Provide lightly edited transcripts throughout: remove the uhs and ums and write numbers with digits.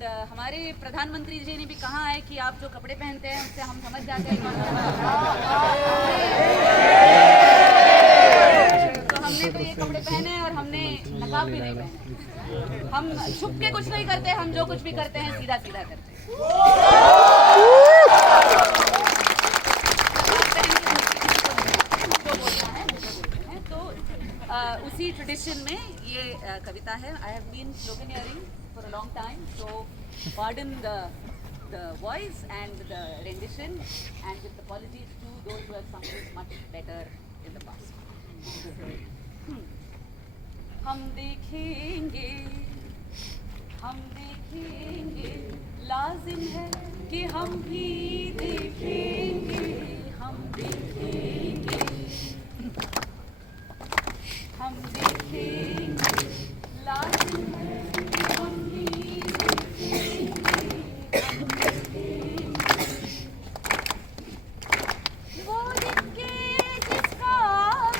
And हमारे प्रधानमंत्री जी ने भी कहा है कि आप जो कपड़े पहनते हैं उससे हम समझ जाते हैं तो हमने तो ये कपड़े पहने और हमने नकाब भी नहीं पहने। हम छुप के कुछ नहीं करते, हम जो कुछ भी करते हैं सीधा सीधा करते हैं। उसी ट्रेडिशन में ये कविता है। I have been sloganeering for a long time, so pardon the voice and the rendition, and with apologies to those who have sung it much better in the past. हम देखेंगे, लाजिम है कि हम भी देखेंगे, हम देखेंगे, लाजिम है कि हम भी देखेंगे, हम देखेंगे। वो लिखे जिसका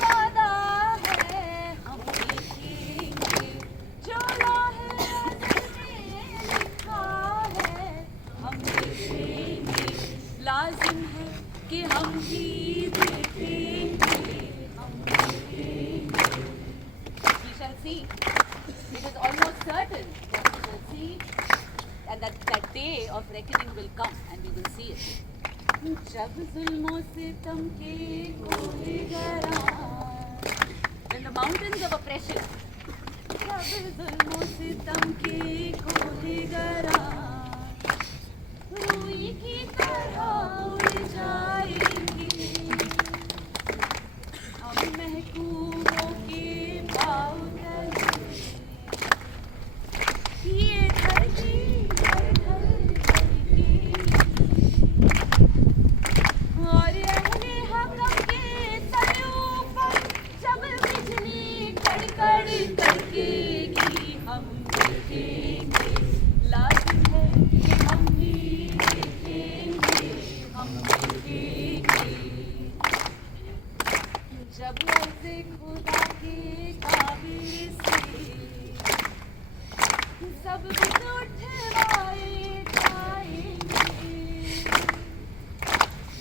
वादा है, हम देखेंगे, जो लाहे अज़ल में लिखा है, हम देखेंगे, लाजिम है कि हम भी देखेंगे, हम देखेंगे। We shall see. It is almost certain that we shall see, and that day of reckoning will come, and we will see it. जब जुल्मों सितम के कोहे गरां, when the mountains of oppression, जब जुल्मों सितम के कोहे गरां, रूई की तरह उड़ जाएंगे, हम महकूमों के पाँव तले, ये धरती हर ढलेगी, और अहले हक़ के सरों पर जब बिजली कड़कड़ कड़केगी, हम देखेंगे, लाजिम है कि हम भी देखेंगे, हम देखेंगे। जब अर्ज़े खुदा के काबिल से सब कुछ उठवाए जाएंगे,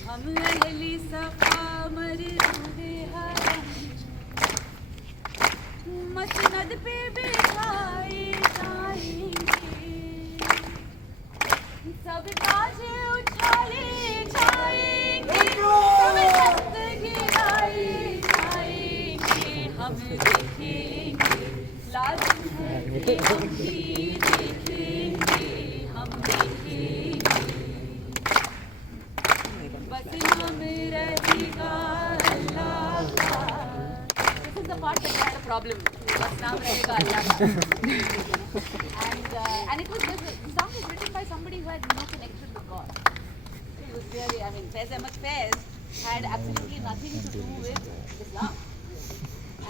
हम अहली सफ़ा मरदूदे हरम मसनद पे बिठाए जाएंगे, सब ताजे उछाले जाएंगे, सब दस्त गिराए जाएंगे, हम देखेंगे, लाजिम है कि हम भी देखेंगे, हम देखेंगे। बस नाम रहेगा अल्लाह का। This is the part that I had a problem. बस नाम रहेगा अल्लाह का। And it was the song was written by somebody who had no connection with God. It was really, I mean, Faiz Ahmad Faiz had absolutely nothing to do with Islam.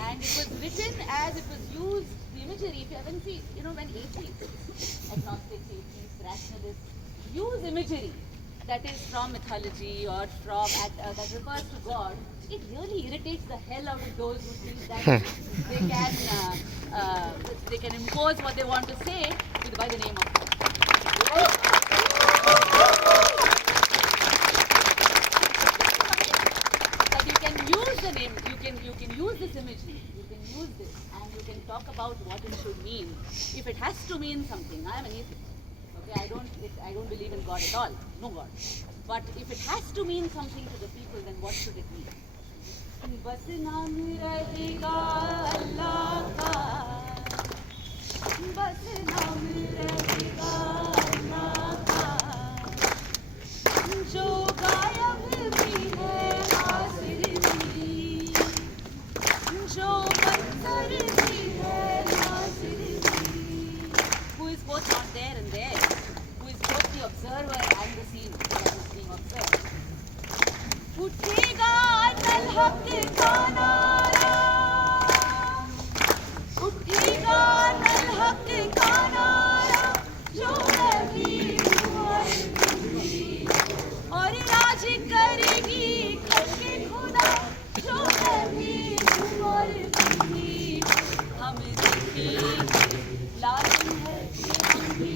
And it was written as it was used, the imagery, if you haven't seen, you know, when atheists, agnostics, atheists, rationalists use imagery that is from mythology or from that refers to God, it really irritates the hell out of those who think that they can impose what they want to say by the name of God. That you can use the name, you can use this imagery, you can use this, and you can talk about what it should mean. If it has to mean something, I am an atheist. Okay, I don't believe in God at all, no God. But if it has to mean something to the people, then what should it mean? बस नाम रहेगा अल्लाह का, बस नाम रहेगा अल्लाह का, जो गायब भी है हाजिर भी, जो बदतर भी है नाज़िर भी, who is both not there and there, who is both the observer and the scene that is being observed. उठेगा अल हक का नारा, उठेगा अल हक का नारा, जो नबी और राज करेगी खल्क़े खुदा, जो नबी और भी, हम देखेंगे, लाजिम है कि हम भी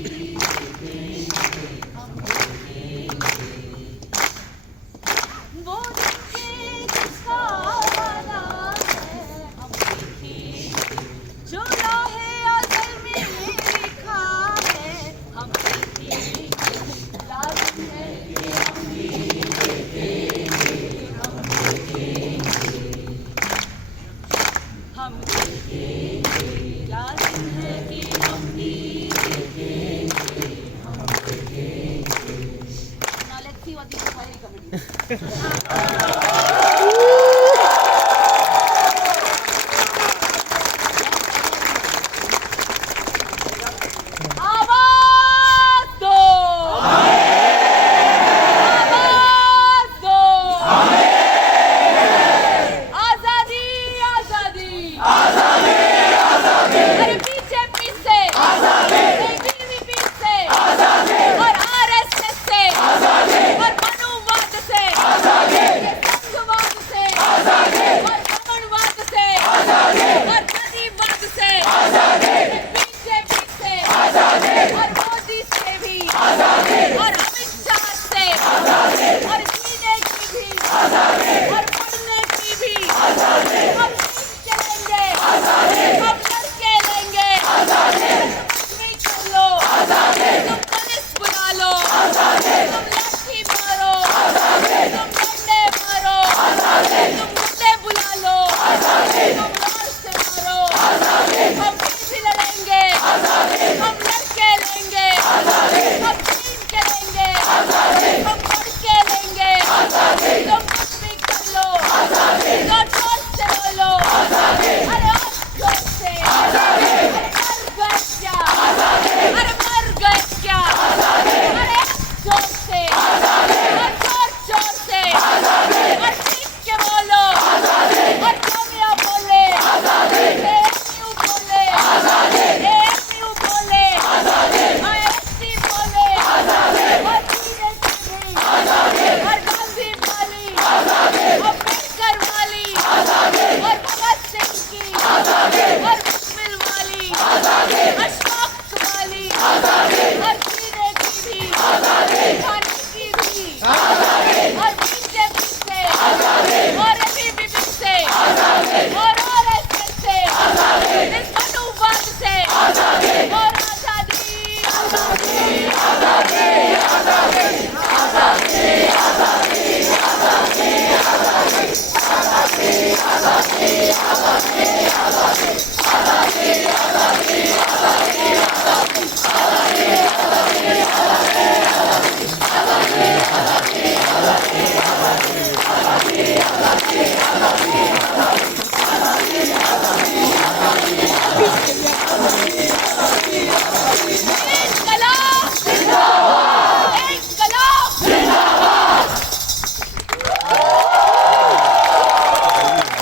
आवाज दो, आवाज दो, आजादी आजादी आजादी आजादी, अरे बीजेपी से आजादी, बीजेपी से आजादी, और आरएसएस से आजादी, और मनुवाद से आजादी, संघवाद से आजादी, और कम्युनवाद से आजादी, और जातिवाद से आजादी, बीजेपी से आजादी, और मोदी से भी आजादी, और अमित शाह से आजादी, और जीने की भी आजादी, और पढ़ने की भी आजादी, हम जीत के लेंगे आजादी, हम लड़के लेंगे आजादी, कुछ कर लो आजादी, तुम पुलिस बुला लो आजादी, तुम लाठी मारो आजादी, तुम डंडे मारो आजादी, तुम गुंडे बुला लो आजादी, तुम लाल से मारो आजादी, हम फिर भी लड़ेंगे आजादी, हम लड़के लेंगे आजादी, हम जीत के लेंगे आजादी, हम पढ़ के लेंगे आजादी, तुम कुछ भी कर लो आजादी, तो जोर से बोलो आजादी, अरे और जोर से आजादी, अरे मर गए क्या आजादी, अरे मर गए क्या आजादी, अरे जोर से आजादी, और जोर जोर से आजादी, और ठीक के बोलो आजादी, और जामिया बोले आजादी, एएमयू बोले आजादी, एएमयू बोले आजादी, आईएसटी बोले आजादी, और बीजेपी आजादी, और गांधी वाली आजादी, अम्बेडकर वाली आजादी, और भगत सिंह की आजादी, और बिस्मिल वाली आजादी, अशफाक वाली आजादी, और जीने की भी आजादी, खाने की भी आजादी, और बीजेपी से आजादी, और एबीवीपी से आजादी, और आरएसएस से आजादी, इस मनुवाद से आजादी, और आजादी आजादी आजादी आजादी आजादी आजादी आजादी आजादी आजादी आजादी